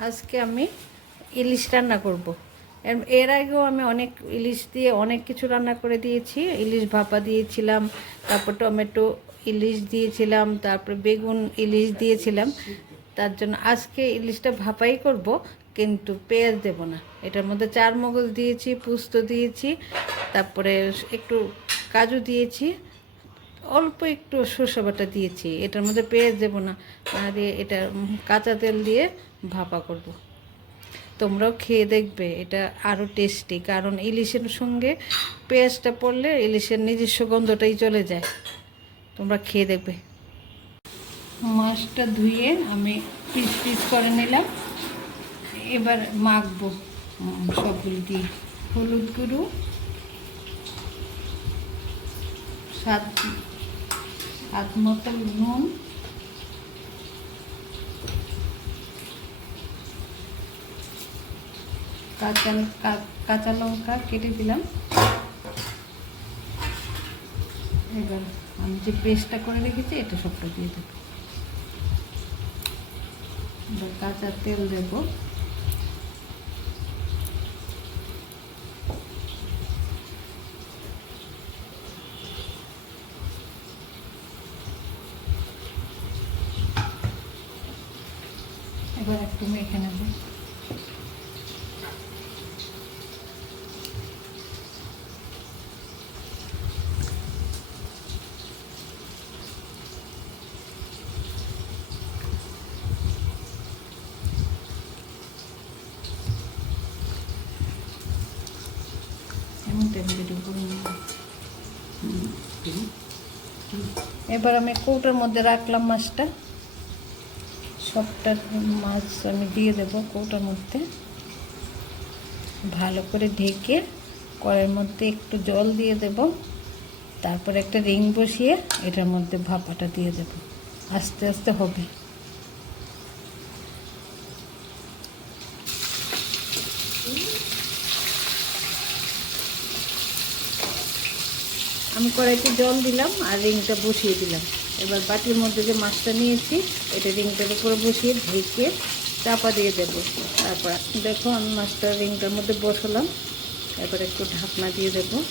আজকে আমি ইলিশ রান্না করব। এর- আগেও আমি অনেক ইলিশ দিয়ে অনেক কিছু রান্না করে দিয়েছি। ইলিশ ভাপা দিয়েছিলাম, তারপর টমেটো ইলিশ দিয়েছিলাম, তারপর বেগুন ইলিশ দিয়েছিলাম। তার জন্য আজকে ইলিশটা ভাপাই করব, কিন্তু পেঁয়াজ দেব না। এটার মধ্যে চার মগজ দিয়েছি, পুস্ত দিয়েছি, তারপরে একটু কাজু দিয়েছি। অল্প একটু সর্ষে বাটা দিয়েছি। এটার মধ্যে পেঁয়াজ দেবো না। দিয়ে এটা কাঁচা তেল দিয়ে ভাপা করব। তোমরাও খেয়ে দেখবে, এটা আরও টেস্টি কারণ ইলিশের সঙ্গে পেঁয়াজটা পড়লে ইলিশের নিজস্ব গন্ধটাই চলে যায়। তোমরা খেয়ে দেখবে। মাছটা ধুয়ে আমি পিস পিস করে নিলাম। এবার মাখবো। সবগুলো দিয়ে। হলুদ গুঁড়ো, স্বাদ স্বাদ মতো নুন। কাঁচা কাঁচা লঙ্কা কেটে দিলাম। এবার আমি যে পেস্টটা করে রেখেছি, এটা সবটা দিয়ে দেবো। এবার কাঁচা তেল দেবো। এবার একটু মেখে নেব এবার আমি কৌটার মধ্যে রাখলাম মাছটা। সবটা মাছ আমি দিয়ে দেবো কৌটার মধ্যে। ভালো করে ঢেকে কড়াইয়ের মধ্যে একটু জল দিয়ে দেব। তারপর একটা রিং বসিয়ে এটার মধ্যে ভাপাটা দিয়ে দেব। আস্তে আস্তে হবে। আমি কড়াইতে জল দিলাম আর রিংটা বসিয়ে দিলাম। এবার বাটির মধ্যে যে মাছটা নিয়েছি, এটা রিংটার উপরে বসিয়ে ঢেকে চাপা দিয়ে দেবো। তারপর দেখো আমি মাছটা রিংটার মধ্যে বসালাম। এবার একটু ঢাকনা দিয়ে দেবো।